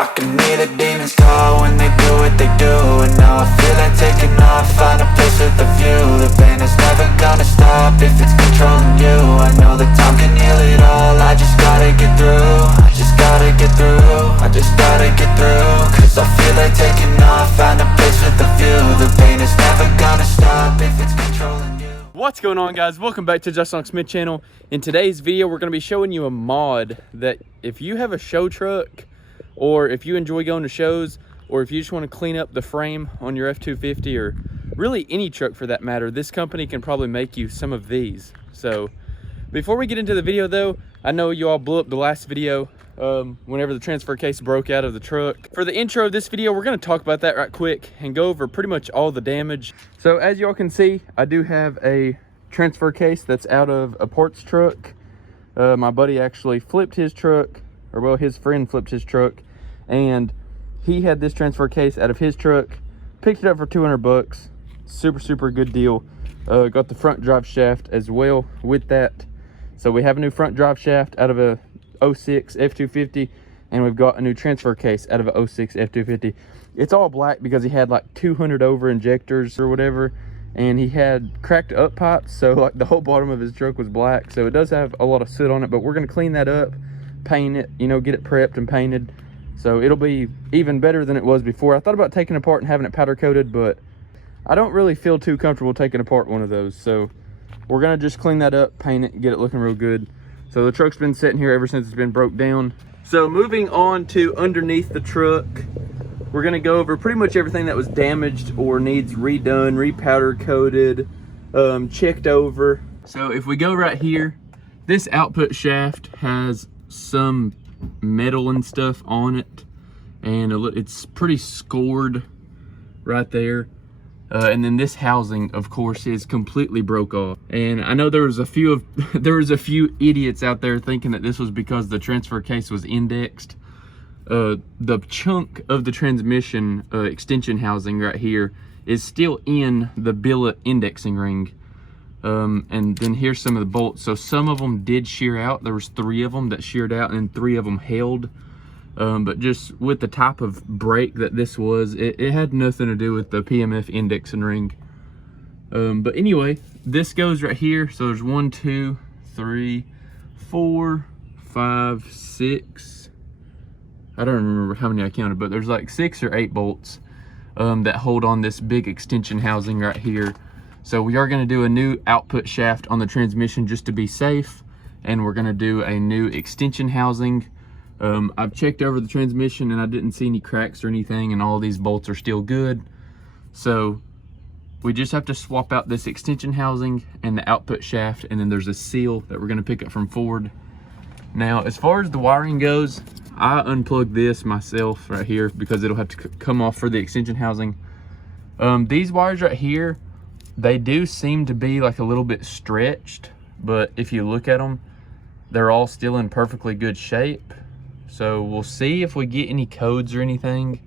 I can hear the demons call when they do what they do. And now I feel like taking off, find a place with a view. The pain is never gonna stop if it's controlling you. I know that time can heal it all, I just gotta get through. I just gotta get through, I just gotta get through. Cause I feel like taking off, find a place with a view. The pain is never gonna stop if it's controlling you. What's going on, guys? Welcome back to Justinhawksmith channel. In today's video, we're going to be showing you a mod that if you have a show truck, or if you enjoy going to shows, or if you just want to clean up the frame on your F250, or really any truck for that matter, this company can probably make you some of these. So before we get into the video though, I know you all blew up the last video whenever the transfer case broke out of the truck. For the intro of this video, we're going to talk about that right quick and go over pretty much all the damage. So as y'all can see, I do have a transfer case that's out of a parts truck. My buddy actually flipped his truck, or well, his friend flipped his truck, and he had this transfer case out of his truck, picked it up for 200 bucks. Super good deal. Got the front drive shaft as well with that. So we have a new front drive shaft out of a 06 F250, and we've got a new transfer case out of a 06 F250. It's all black because he had like 200 over injectors or whatever, and he had cracked up pipes, so like the whole bottom of his truck was black. So it does have a lot of soot on it, but we're going to clean that up, paint it, you know, get it prepped and painted, so it'll be even better than it was before. I thought about taking it apart and having it powder coated, but I don't really feel too comfortable taking apart one of those, so we're going to just clean that up, paint it, and get it looking real good. So the truck's been sitting here ever since it's been broke down. So moving on to underneath the truck, we're gonna go over pretty much everything that was damaged or needs redone, repowder coated, checked over. So if we go right here, this output shaft has some metal and stuff on it, and it's pretty scored right there. And then this housing, of course, is completely broke off. And I know there was a few idiots out there thinking that this was because the transfer case was indexed. The chunk of the transmission extension housing right here is still in the billet indexing ring. And then here's some of the bolts. So some of them did shear out. There was 3 of them that sheared out, and 3 of them held. But just with the type of brake that this was, it had nothing to do with the PMF indexing ring. But anyway, this goes right here. So there's 1, 2, 3, 4, 5, 6. I don't remember how many I counted, but there's like 6 or 8 bolts that hold on this big extension housing right here. So we are going to do a new output shaft on the transmission just to be safe, and we're going to do a new extension housing. I've checked over the transmission and I didn't see any cracks or anything, and all these bolts are still good. So we just have to swap out this extension housing and the output shaft, and then there's a seal that we're going to pick up from Ford. Now, as far as the wiring goes, I unplugged this myself right here because it'll have to come off for the extension housing. These wires right here, they do seem to be like a little bit stretched, but if you look at them, they're all still in perfectly good shape. So we'll see if we get any codes or anything.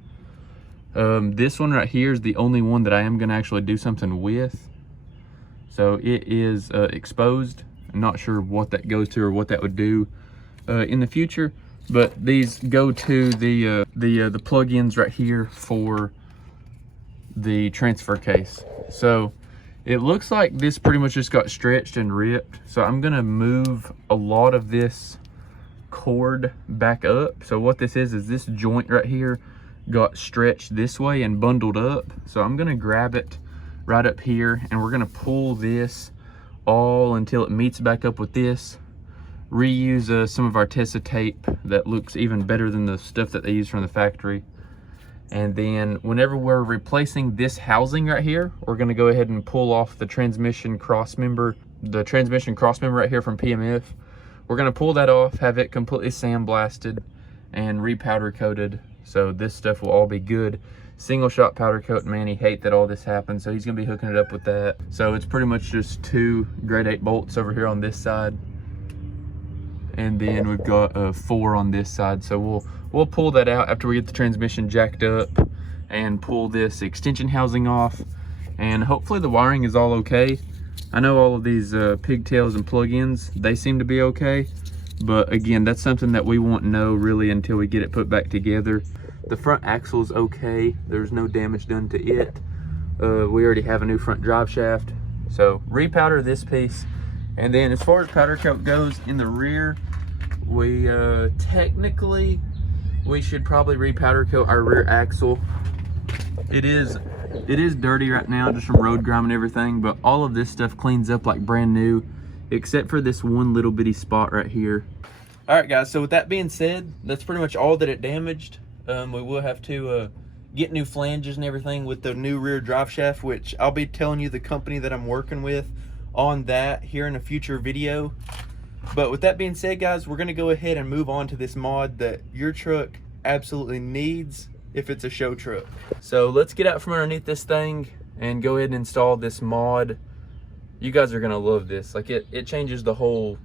This one right here is the only one that I am going to actually do something with. So it is exposed. I'm not sure what that goes to or what that would do in the future. But these go to the plug-ins right here for the transfer case. So it looks like this pretty much just got stretched and ripped. So I'm going to move a lot of this cord back up. So what this is this joint right here got stretched this way and bundled up. So I'm going to grab it right up here, and we're going to pull this all until it meets back up with this. Reuse some of our Tessa tape that looks even better than the stuff that they use from the factory. And then whenever we're replacing this housing right here, we're going to go ahead and pull off the transmission cross member right here from PMF. We're going to pull that off, have it completely sandblasted and repowder coated, so this stuff will all be good. Single shot powder coat, man, he hates that all this happened, so he's going to be hooking it up with that. So it's pretty much just 2 grade 8 bolts over here on this side, and then we've got 4 on this side. So we'll pull that out after we get the transmission jacked up and pull this extension housing off, and hopefully the wiring is all okay. I know all of these pigtails and plug-ins, they seem to be okay, but again, that's something that we won't know really until we get it put back together. The front axle's okay. There's no damage done to it. We already have a new front drive shaft. So repowder this piece. And then as far as powder coat goes in the rear, we technically, we should probably repowder coat our rear axle. It is dirty right now just from road grime and everything, but all of this stuff cleans up like brand new, except for this one little bitty spot right here. All right guys, so with that being said, that's pretty much all that it damaged. We will have to get new flanges and everything with the new rear drive shaft, which I'll be telling you the company that I'm working with on that here in a future video. But with that being said guys, we're gonna go ahead and move on to this mod that your truck absolutely needs if it's a show truck. So let's get out from underneath this thing and go ahead and install this mod. You guys are gonna love this. Like it changes the whole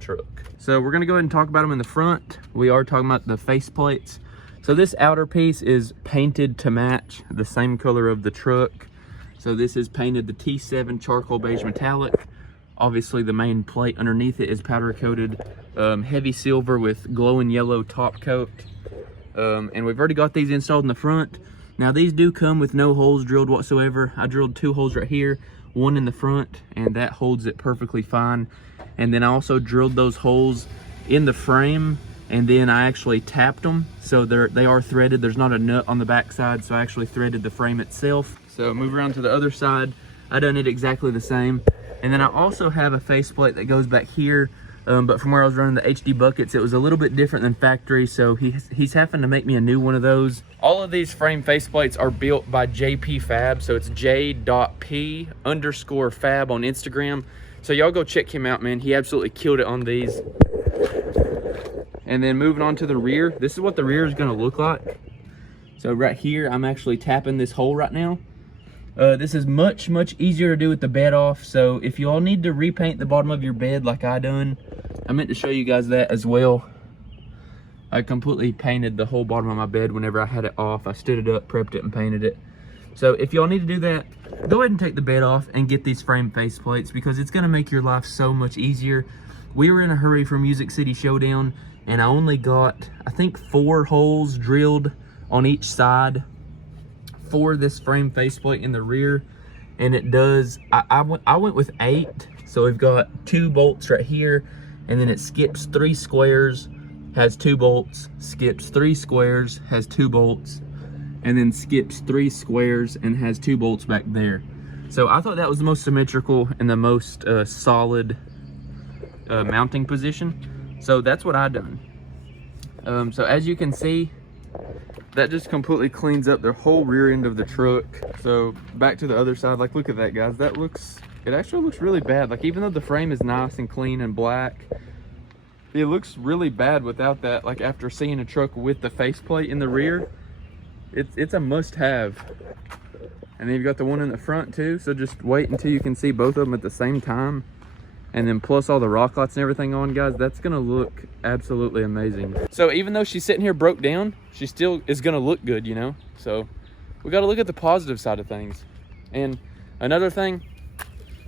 truck. So we're gonna go ahead and talk about them in the front. We are talking about the faceplates. So this outer piece is painted to match the same color of the truck. So this is painted the T7 charcoal beige metallic. Obviously the main plate underneath it is powder coated heavy silver with glowing yellow top coat. And we've already got these installed in the front. Now these do come with no holes drilled whatsoever. I drilled 2 holes right here, 1 in the front, and that holds it perfectly fine. And then I also drilled those holes in the frame, and then I actually tapped them, so they are threaded. There's not a nut on the back side, so I actually threaded the frame itself. So move around to the other side. I done it exactly the same. And then I also have a faceplate that goes back here, but from where I was running the HD buckets, it was a little bit different than factory, so he's having to make me a new one of those. All of these frame faceplates are built by JP Fab, so it's j.p_fab on Instagram. So y'all go check him out, man. He absolutely killed it on these. And then moving on to the rear, this is what the rear is gonna look like. So right here, I'm actually tapping this hole right now. This is much easier to do with the bed off. So if you all need to repaint the bottom of your bed like I done, I meant to show you guys that as well. I completely painted the whole bottom of my bed whenever I had it off. I stood it up, prepped it, and painted it. So if y'all need to do that, go ahead and take the bed off and get these frame faceplates, because it's gonna make your life so much easier. We were in a hurry for Music City Showdown, and I only got, I think, 4 holes drilled on each side for this frame faceplate in the rear. And it does, I went with 8. So we've got 2 bolts right here, and then it skips 3 squares, has 2 bolts, skips 3 squares, has 2 bolts, and then skips 3 squares and has 2 bolts back there. So I thought that was the most symmetrical and the most solid mounting position. So that's what I done. So as you can see, that just completely cleans up the whole rear end of the truck. So back to the other side, like look at that guys, it actually looks really bad. Like even though the frame is nice and clean and black, it looks really bad without that. Like after seeing a truck with the faceplate in the rear, it's a must-have. And then you've got the one in the front too, so just wait until you can see both of them at the same time. And then plus all the rock lights and everything on, guys, that's gonna look absolutely amazing. So even though she's sitting here broke down, she still is gonna look good, you know? So we gotta look at the positive side of things. And another thing,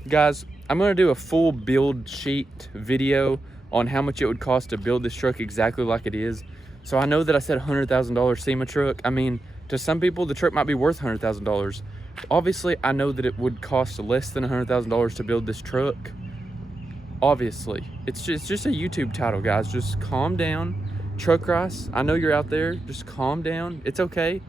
guys, I'm gonna do a full build sheet video on how much it would cost to build this truck exactly like it is. So I know that I said $100,000 SEMA truck. I mean, to some people, the truck might be worth $100,000. Obviously, I know that it would cost less than $100,000 to build this truck. Obviously, it's just a YouTube title, guys. Just calm down. Truck Rice, I know you're out there. Just calm down. It's okay.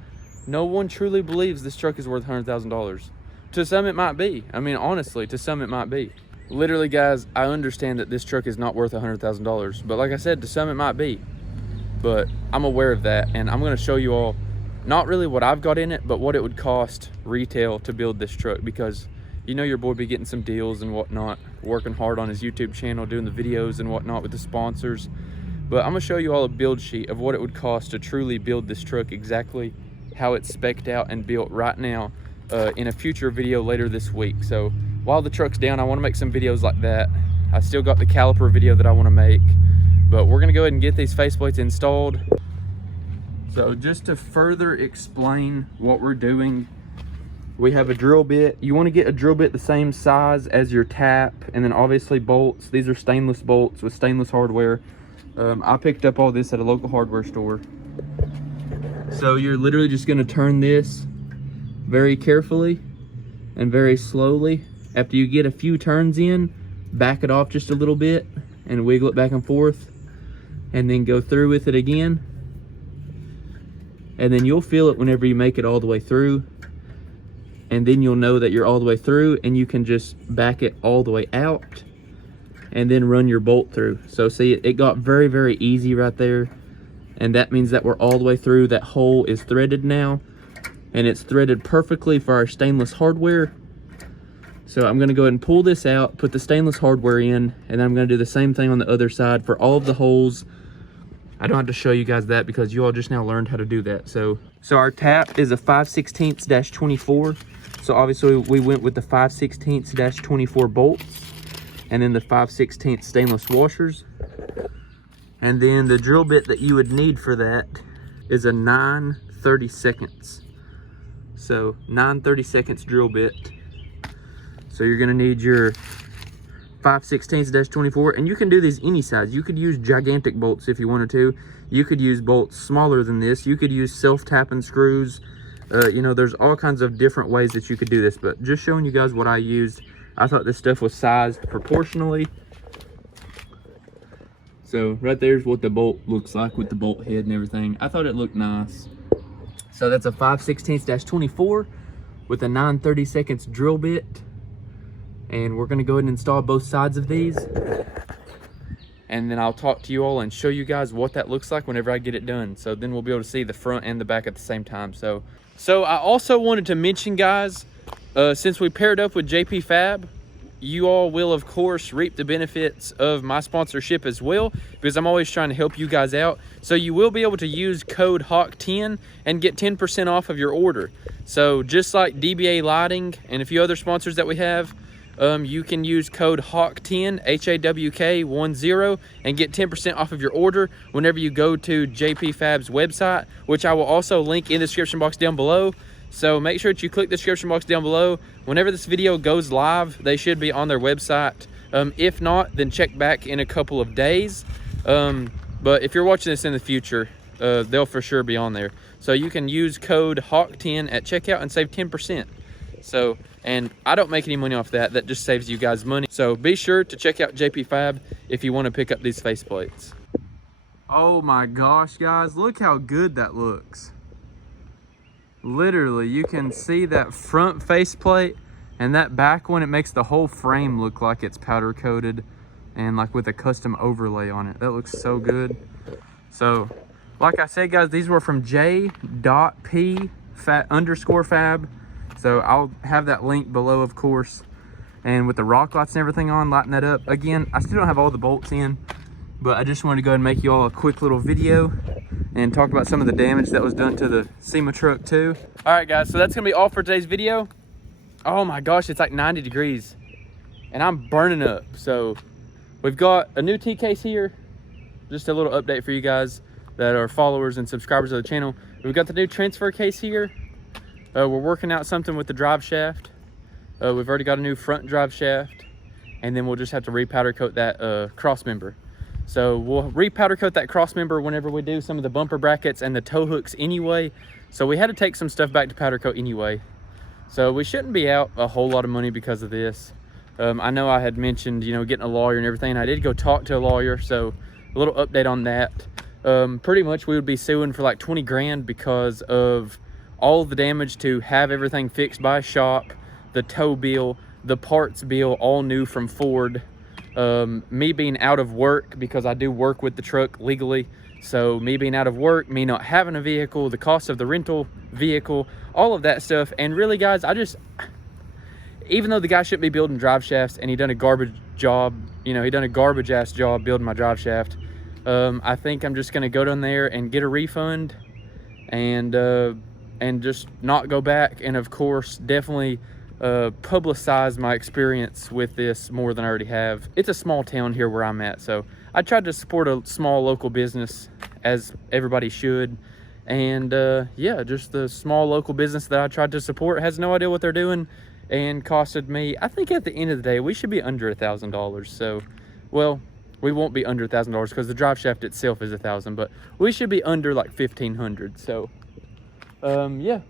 No one truly believes this truck is worth $100,000. To some, it might be. I mean, honestly, to some, it might be. Literally, guys, I understand that this truck is not worth $100,000. But like I said, to some, it might be. But I'm aware of that, and I'm going to show you all not really what I've got in it, but what it would cost retail to build this truck, because you know your boy be getting some deals and whatnot, working hard on his YouTube channel, doing the videos and whatnot with the sponsors. But I'm gonna show you all a build sheet of what it would cost to truly build this truck exactly how it's spec'd out and built right now in a future video later this week. So while the truck's down, I wanna make some videos like that. I still got the caliper video that I wanna make, but we're gonna go ahead and get these faceplates installed. So just to further explain what we're doing, we have a drill bit. You want to get a drill bit the same size as your tap, and then obviously bolts. These are stainless bolts with stainless hardware. I picked up all this at a local hardware store. So you're literally just gonna turn this very carefully and very slowly. After you get a few turns in, back it off just a little bit and wiggle it back and forth, and then go through with it again. And then you'll feel it whenever you make it all the way through. And then you'll know that you're all the way through, and you can just back it all the way out and then run your bolt through. So see, it got very, very easy right there. And that means that we're all the way through. That hole is threaded now, and it's threaded perfectly for our stainless hardware. So I'm gonna go ahead and pull this out, put the stainless hardware in, and I'm gonna do the same thing on the other side for all of the holes. I don't have to show you guys that because you all just now learned how to do that. So our tap is a 5/16-24. So obviously we went with the 5/16-24 bolts, and then the 5/16 stainless washers. And then the drill bit that you would need for that is a 9/32. So 9/32 drill bit. So you're gonna need your 5/16-24, and you can do these any size. You could use gigantic bolts if you wanted to. You could use bolts smaller than this. You could use self-tapping screws. You know, there's all kinds of different ways that you could do this, but just showing you guys what I used. I thought this stuff was sized proportionally. So right there's what the bolt looks like with the bolt head and everything. I thought it looked nice. So that's a 5/16-24 with a 9/32 drill bit. And we're gonna go ahead and install both sides of these. And then I'll talk to you all and show you guys what that looks like whenever I get it done. So then we'll be able to see the front and the back at the same time. So I also wanted to mention, guys, since we paired up with JP Fab, you all will of course reap the benefits of my sponsorship as well, because I'm always trying to help you guys out. So you will be able to use code HAWK10 and get 10% off of your order. So just like DBA Lighting and a few other sponsors that we have, you can use code HAWK10, HAWK10, and get 10% off of your order whenever you go to JP Fab's website, which I will also link in the description box down below. So make sure that you click the description box down below. Whenever this video goes live, they should be on their website. If not, then check back in a couple of days. But if you're watching this in the future, they'll for sure be on there. So you can use code HAWK10 at checkout and save 10%. So, and I don't make any money off that. That just saves you guys money. So be sure to check out JP Fab if you want to pick up these faceplates. Oh my gosh, guys, look how good that looks. Literally, you can see that front faceplate and that back one. It makes the whole frame look like it's powder coated and like with a custom overlay on it. That looks so good. So, like I said, guys, these were from j.p_fab. So I'll have that link below, of course. And with the rock lights and everything on, lighting that up. Again, I still don't have all the bolts in, but I just wanted to go ahead and make you all a quick little video and talk about some of the damage that was done to the SEMA truck too. All right, guys, so that's gonna be all for today's video. Oh my gosh, it's like 90 degrees and I'm burning up. So we've got a new T-case here. Just a little update for you guys that are followers and subscribers of the channel. We've got the new transfer case here. We're working out something with the drive shaft. We've already got a new front drive shaft, and then we'll just have to repowder coat that cross member. So we'll repowder coat that cross member whenever we do some of the bumper brackets and the tow hooks anyway. So we had to take some stuff back to powder coat anyway. So we shouldn't be out a whole lot of money because of this. I know I had mentioned, you know, getting a lawyer and everything. I did go talk to a lawyer, so a little update on that. Pretty much we would be suing for like 20 grand because of all the damage to have everything fixed by shop, the tow bill, the parts bill, all new from Ford. Me being out of work because I do work with the truck legally. So me being out of work, me not having a vehicle, the cost of the rental vehicle, all of that stuff. And really, guys, even though the guy shouldn't be building drive shafts and he done a garbage job, you know, he done a garbage ass job building my drive shaft. I think I'm just gonna go down there and get a refund and just not go back, and of course definitely publicize my experience with this more than I already have. It's a small town here where I'm at, so I tried to support a small local business as everybody should. And yeah, just the small local business that I tried to support has no idea what they're doing and costed me, I think at the end of the day, we should be under $1,000. So, well, We won't be under $1,000 because the drive shaft itself is $1,000, but we should be under like $1,500. So, yeah,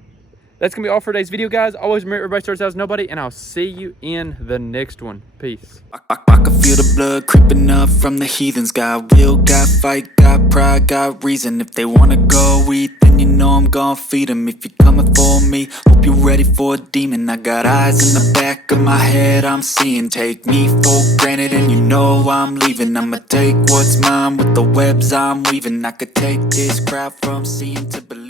that's gonna be all for today's video, guys. Always remember, everybody starts out as nobody, and I'll see you in the next one. Peace. I can feel the blood creeping up from the heathens. Got will, got fight, got pride, got reason. If they wanna go eat, then you know I'm gon' feed them. If you're coming for me, hope you're ready for a demon. I got eyes in the back of my head, I'm seeing. Take me for granted and you know I'm leaving. I'ma take what's mine with the webs I'm weaving. I could take this crowd from seeing to believing.